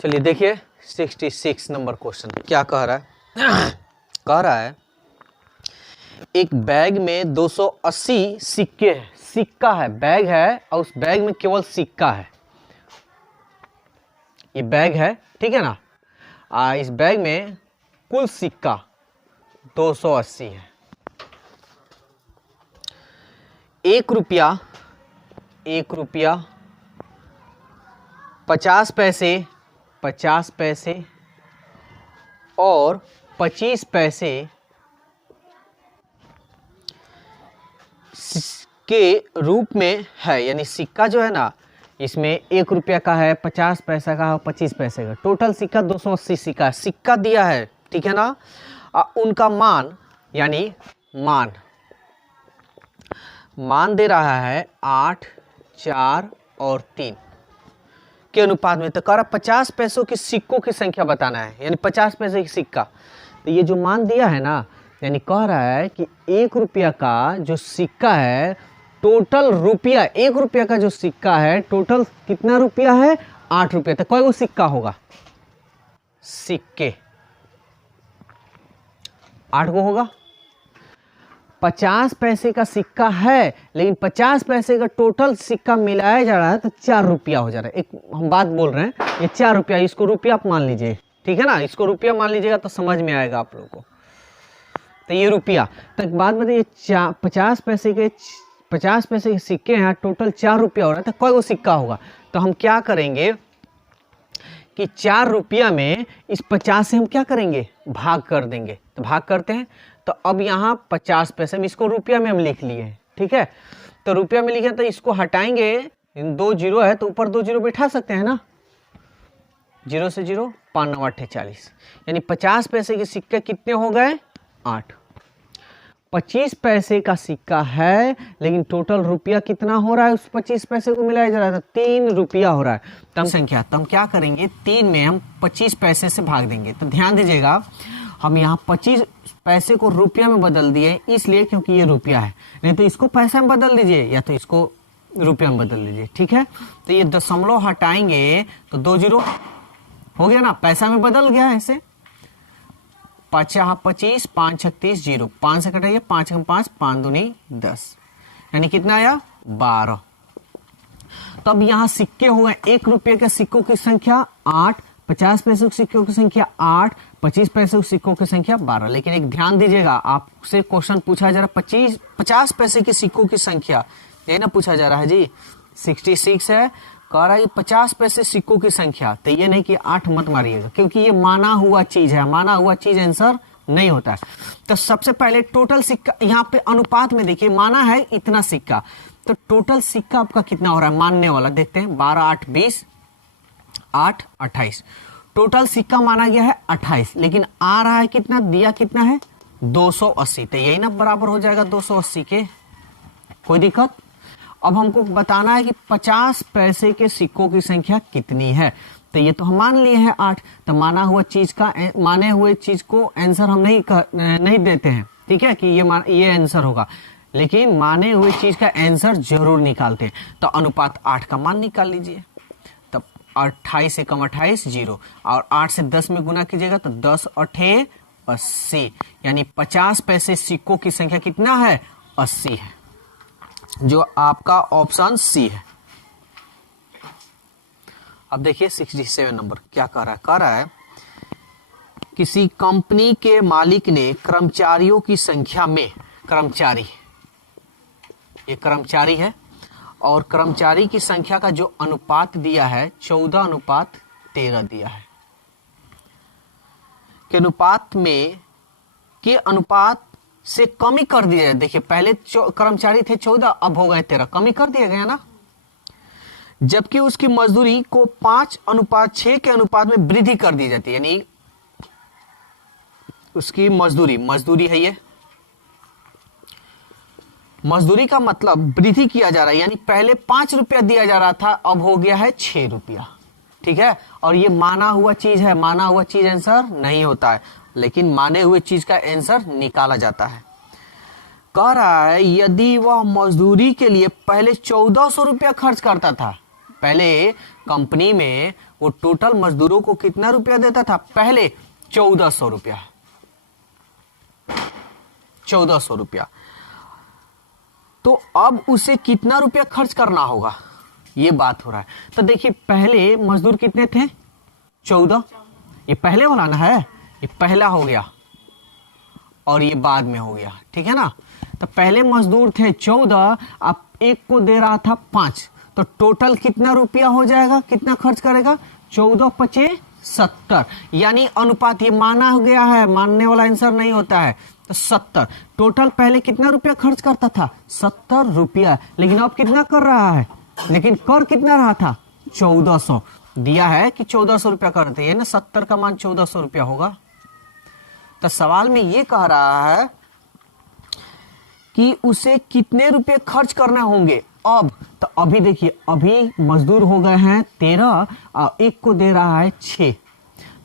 चलिए देखिए 66 number question क्या कह रहा है। कह रहा है एक बैग में 280 सिक्के हैं, सिक्का है, बैग है और उस बैग में केवल सिक्का है। ये बैग है, ठीक है ना। इस बैग में कुल सिक्का 280 है। 1 रुपया 50 पैसे 50 पैसे और 25 पैसे के रूप में है। यानी सिक्का जो है ना, इसमें 1 रुपया का है, 50 पैसा का है, 25 पैसे का, टोटल सिक्का 280 सिक्का सिक्का दिया है, ठीक है ना। उनका मान यानी मान दे रहा है 8, 4 और 3 के अनुपात में। तो कह रहा 50 पैसों के सिक्कों की संख्या बताना है, यानी 50 पैसे की सिक्का। तो ये जो मान दिया है ना, यानी कह रहा है कि 1 रुपया का जो सिक्का है, टोटल रुपया 1 रुपया का जो सिक्का है टोटल कितना रुपया है, 8 रुपया। तो कोई वो सिक्का होगा, सिक्के 8 को होगा। 50 पैसे का सिक्का है, लेकिन 50 पैसे का टोटल सिक्का मिलाया जा रहा है तो 4 रुपया हो जा रहा है। एक हम बात बोल रहे हैं, ये 4 रुपया, इसको रुपया आप मान लीजिए, ठीक है ना। इसको रुपया मान लीजिएगा तो समझ में आएगा आप लोगों को। तो ये रुपया तक बात बताइए, 50 पैसे के सिक्के हैं, टोटल 4 रुपया हो रहा है। तो कोई वो सिक्का होगा। तो हम क्या करेंगे कि 4 रुपया में इस 50 से हम क्या करेंगे, भाग कर देंगे। तो भाग करते हैं। तो अब यहाँ 50 पैसे में, इसको रुपया में हम लिख लिए हैं, ठीक है। तो रुपया में लिखे तो इसको हटाएंगे, 2 जीरो है तो ऊपर 2 जीरो बैठा सकते हैं ना, 0 से 0, 5 9 8 40, यानी 50 पैसे के सिक्के कितने हो गए, 8। 25 पैसे का सिक्का है, लेकिन टोटल रुपया कितना हो रहा है, उस 25 पैसे को मिलाया जा रहा है, 3 रुपया हो रहा है। तब संख्या तो हम क्या करेंगे, 3 में हम 25 पैसे से भाग देंगे। तो ध्यान दीजिएगा, हम यहाँ 25 पैसे को रुपया में बदल दिए, इसलिए क्योंकि ये रुपया है। नहीं तो इसको पैसा में बदल दीजिए या तो इसको रुपया में बदल दीजिए, ठीक है। तो ये दशमलव हटाएंगे तो 2 जीरो हो गया ना, पैसा में बदल गया है ऐसे। 25, 5 36 0, 5 से कटाइए, 5 कम 5, 5 दूनी 10, यानी कितना आया, 12। तब यहाँ सिक्के हो गए, 1 रुपये के सिक्कों की संख्या 8, 50 पैसे के सिक्कों की संख्या 8, 25 पैसे के सिक्कों की संख्या 12। लेकिन एक ध्यान दीजिएगा, आपसे क्वेश्चन पूछा जा रहा है 50 पैसे के सिक्कों की संख्या, ये ना पूछा जा रहा है जी। 66 है, कह रहा है 50 पैसे सिक्कों की संख्या। तो ये नहीं कि 8 मत मारिएगा, क्योंकि ये माना हुआ चीज है, माना हुआ चीज आंसर नहीं होता है। तो सबसे पहले टोटल सिक्का, यहाँ पे अनुपात में देखिए, माना है इतना सिक्का, तो टोटल सिक्का आपका कितना हो रहा है, मानने वाला देखते हैं। 12 8 20, 8 28, टोटल सिक्का माना गया है 28, लेकिन आ रहा है कितना, दिया कितना है, 280। तो यही ना बराबर हो जाएगा 280 के, कोई दिक्कत। अब हमको बताना है कि 50 पैसे के सिक्कों की संख्या कितनी है। तो ये तो हम मान लिए हैं 8। तो माने हुए चीज को आंसर हम नहीं देते हैं, ठीक है, कि ये आंसर होगा, लेकिन माने हुए चीज का आंसर जरूर निकालते हैं। तो अनुपात 8 का मान निकाल लीजिए। तब 28 से कम 28 0, और 8 से 10 में गुना कीजिएगा तो 10 8 80, यानी 50 पैसे सिक्कों की संख्या कितना है, 80 है, जो आपका ऑप्शन सी है। अब देखिए 67 नंबर क्या कह रहा है, किसी कंपनी के मालिक ने कर्मचारियों की संख्या में, ये कर्मचारी है, और कर्मचारी की संख्या का जो अनुपात दिया है 14:13 दिया है, के अनुपात से कमी कर दिया। देखिए पहले कर्मचारी थे 14, अब हो गए 13, कमी कर दिया गया ना। जबकि उसकी मजदूरी को 5:6 के अनुपात में वृद्धि कर दी जाती है, यानी उसकी मजदूरी है, ये मजदूरी का मतलब वृद्धि किया जा रहा है, यानी पहले 5 रुपया दिया जा रहा था, अब हो गया है 6 रुपया, ठीक है। और ये माना हुआ चीज है, माना हुआ चीज आंसर नहीं होता है, लेकिन माने हुए चीज का आंसर निकाला जाता है। कह रहा है यदि वह मजदूरी के लिए पहले 1400 रुपया खर्च करता था, पहले कंपनी में वो टोटल मजदूरों को कितना रुपया देता था? पहले 1400 रुपया, 1400 रुपया। तो अब उसे कितना रुपया खर्च करना होगा, ये बात हो रहा है। तो देखिए पहले मजदूर कितने थे? 14। ये पहले वाला ना है, ये पहला हो गया और ये बाद में हो गया, ठीक है ना। तो पहले मजदूर थे 14, अब एक को दे रहा था 5, तो टोटल कितना रुपया हो जाएगा, कितना खर्च करेगा? 14 5 70, यानी अनुपात ये माना गया है, मानने वाला आंसर नहीं होता है। तो 70 टोटल पहले कितना रुपया खर्च करता था? 70 रुपया। लेकिन अब कितना कर रहा है? लेकिन कर कितना रहा था? 1400 दिया है कि 1400 रुपया कर रहे थे, ना 70 का मान 1400 रुपया होगा। तो सवाल में ये कह रहा है कि उसे कितने रुपए खर्च करना होंगे अब। तो अभी देखिए अभी मजदूर हो गए हैं 13 और एक को दे रहा है 6,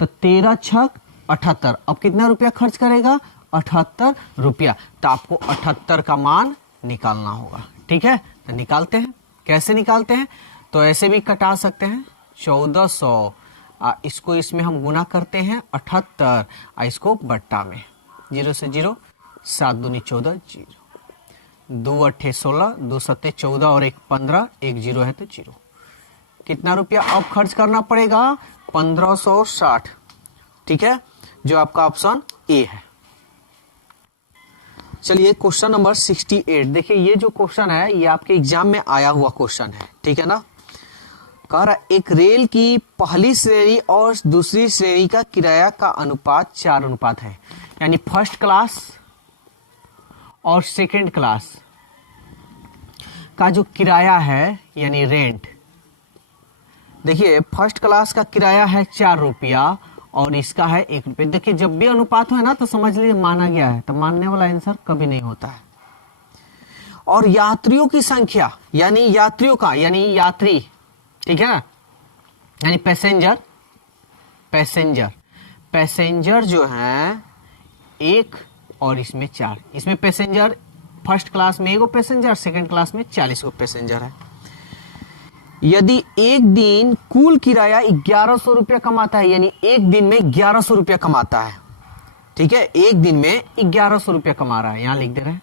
तो 13 6 78। अब कितना रुपया खर्च करेगा? 78 रुपया। तो आपको 78 का मान निकालना होगा, ठीक है। तो निकालते हैं, कैसे निकालते हैं? तो ऐसे भी कटा सकते हैं, 1400 इसको इसमें हम गुना करते हैं 78, इसको बट्टा में 0 से 0, 7 दूनी 14, 0, 2 8 16, 2 7 14 और 1 15, 1 0 है तो 0। कितना रुपया अब खर्च करना पड़ेगा? 1560, ठीक है, जो आपका ऑप्शन ए है। चलिए क्वेश्चन नंबर 68 देखिए, ये जो क्वेश्चन है ये आपके एग्जाम में आया हुआ क्वेश्चन है, ठीक है ना। कह रहा एक रेल की पहली श्रेणी और दूसरी श्रेणी का किराया का अनुपात 4 अनुपात है, यानी फर्स्ट क्लास और सेकंड क्लास का जो किराया है यानी रेंट, देखिए फर्स्ट क्लास का किराया है 4 रुपया और इसका है 1 रुपया। देखिए जब भी अनुपात है ना तो समझ लीजिए माना गया है, तो मानने वाला आंसर कभी नहीं होता है। और यात्रियों की संख्या यानी यात्रियों का यानी यात्री, ठीक है ना, यानी पैसेंजर, पैसेंजर जो है 1 और इसमें 4, इसमें पैसेंजर फर्स्ट क्लास में 1 पैसेंजर, सेकंड क्लास में 40 पैसेंजर है। यदि एक दिन कुल किराया 1100 रुपया कमाता है, यानी एक दिन में 1100 रुपया कमाता है, ठीक है, एक दिन में 1100 रुपया कमा रहा है, यहां लिख दे रहे हैं।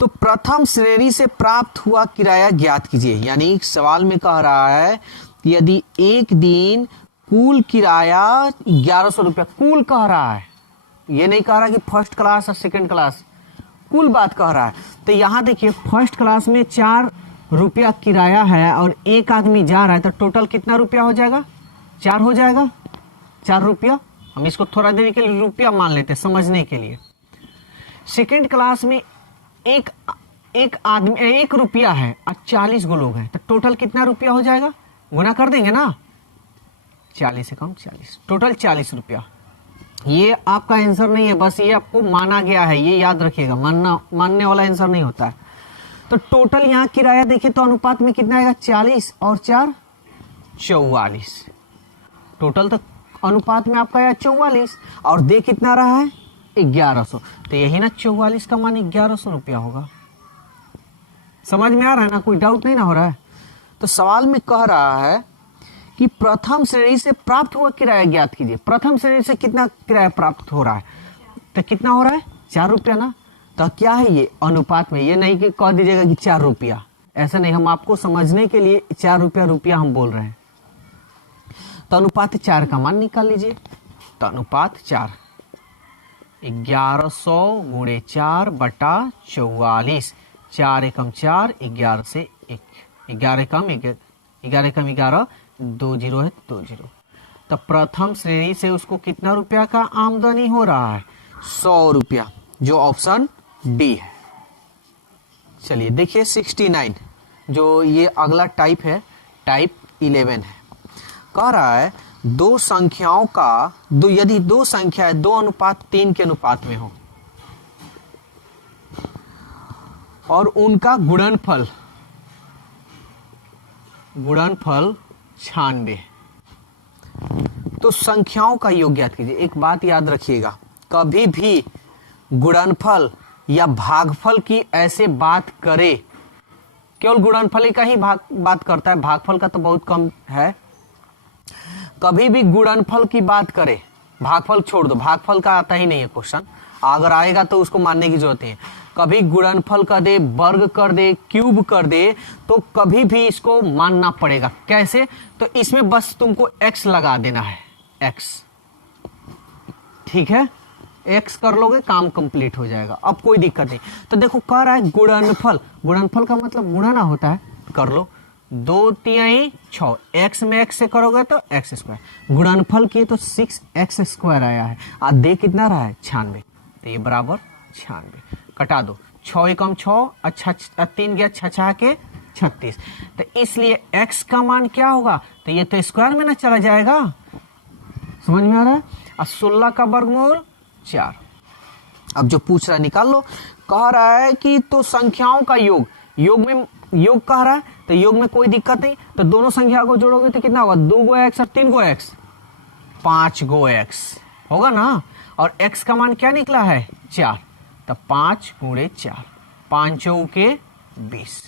तो प्रथम श्रेणी से प्राप्त हुआ किराया ज्ञात कीजिए, यानी सवाल में कह रहा है यदि एक दिन कुल किराया 1100 रुपया, कुल कह रहा है, ये नहीं कह रहा कि फर्स्ट क्लास और सेकंड क्लास, कुल बात कह रहा है। तो यहां देखिए फर्स्ट क्लास में 4 रुपया किराया है और एक आदमी जा रहा है, तो टोटल कितना रुपया हो जाएगा? 4 हो जाएगा, 4 रुपया। हम इसको थोड़ा देर के लिए रुपया मान लेते हैं समझने के लिए। सेकंड क्लास में एक आदमी 1 रुपया है और 40 गो लोग हैं, तो टोटल कितना रुपया हो जाएगा? गुना कर देंगे ना, 40 से कम 40, टोटल 40 रुपया। ये आपका आंसर नहीं है, बस ये आपको माना गया है, ये याद रखिएगा, मानने वाला आंसर नहीं होता है। तो टोटल यहाँ किराया देखिए तो अनुपात में कितना आएगा? 40 और 4 44, टोटल तो अनुपात में आपका आया 44 और दे कितना रहा है? 1100, तो यही ना 44 का मान 1100 रुपया होगा। समझ में आ रहा है ना, कोई डाउट नहीं ना हो रहा है। तो सवाल में कह रहा है कि प्रथम श्रेणी से प्राप्त हुआ किराया ज्ञात कीजिए। प्रथम श्रेणी से कितना किराया प्राप्त हो रहा है? तो कितना हो रहा है? 4 रुपया ना। तो क्या है ये? अनुपात में, ये नहीं कि कह दीजिएगा कि 4 रुपया, ऐसा नहीं, हम आपको समझने के लिए 4 रुपया हम बोल रहे हैं। तो अनुपात 4 का मान निकाल लीजिए। तो अनुपात 4, 1100 गुणे 4 बटा 44, 4 एकम 4, 11 से 1, 11 कम 11, 2 0 है 2 0। तो प्रथम श्रेणी से उसको कितना रुपया का आमदनी हो रहा है? 100 रुपया, जो ऑप्शन डी है। चलिए देखिए 69, जो ये अगला टाइप है, टाइप 11 है। कह रहा है दो संख्याओं का यदि दो संख्या 2:3 के अनुपात में हो और उनका गुणनफल 96, तो संख्याओं का योग ज्ञात कीजिए। एक बात याद रखिएगा, कभी भी गुणनफल या भागफल की ऐसे बात करे केवल गुणनफल का ही बात करता है, भागफल का तो बहुत कम है। कभी भी गुणनफल की बात करे, भागफल छोड़ दो, भागफल का आता ही नहीं है क्वेश्चन, अगर आएगा तो उसको मानने की जरूरत है। कभी गुणनफल कर दे, वर्ग कर दे, क्यूब कर दे, तो कभी भी इसको मानना पड़ेगा। कैसे? तो इसमें बस तुमको x लगा देना है, x, ठीक है, x कर लोगे काम कंप्लीट हो जाएगा, अब कोई दिक्कत नहीं। तो देखो कह रहा है गुणनफल, गुणनफल का मतलब गुणा होता है, कर लो, 2 3 6, x में x से करोगे तो x स्क्वायर, गुणनफल किए तो 6x स्क्वायर आया है, और दे कितना रहा है 96, तो ये बराबर 96, कटा दो, 6 एकम 6, अच्छा 3 गया 6 के 36, तो इसलिए x का मान क्या होगा, तो ये तो स्क्वायर में ना चला जाएगा, समझ में आ रहा है। और 16 का वर्गमूल 4। अब जो पूछ रहा है निकाल लो। कह रहा है कि तो संख्याओं का योग, योग में योग कह रहा है, तो योग में कोई दिक्कत नहीं, तो दोनों संख्या को जोड़ोगे तो कितना होगा, 2 गो x और 3 गो x, 5 गो x होगा ना, और x का मान क्या निकला है 4, तो 5 गुणे 4, 5 चौके 20।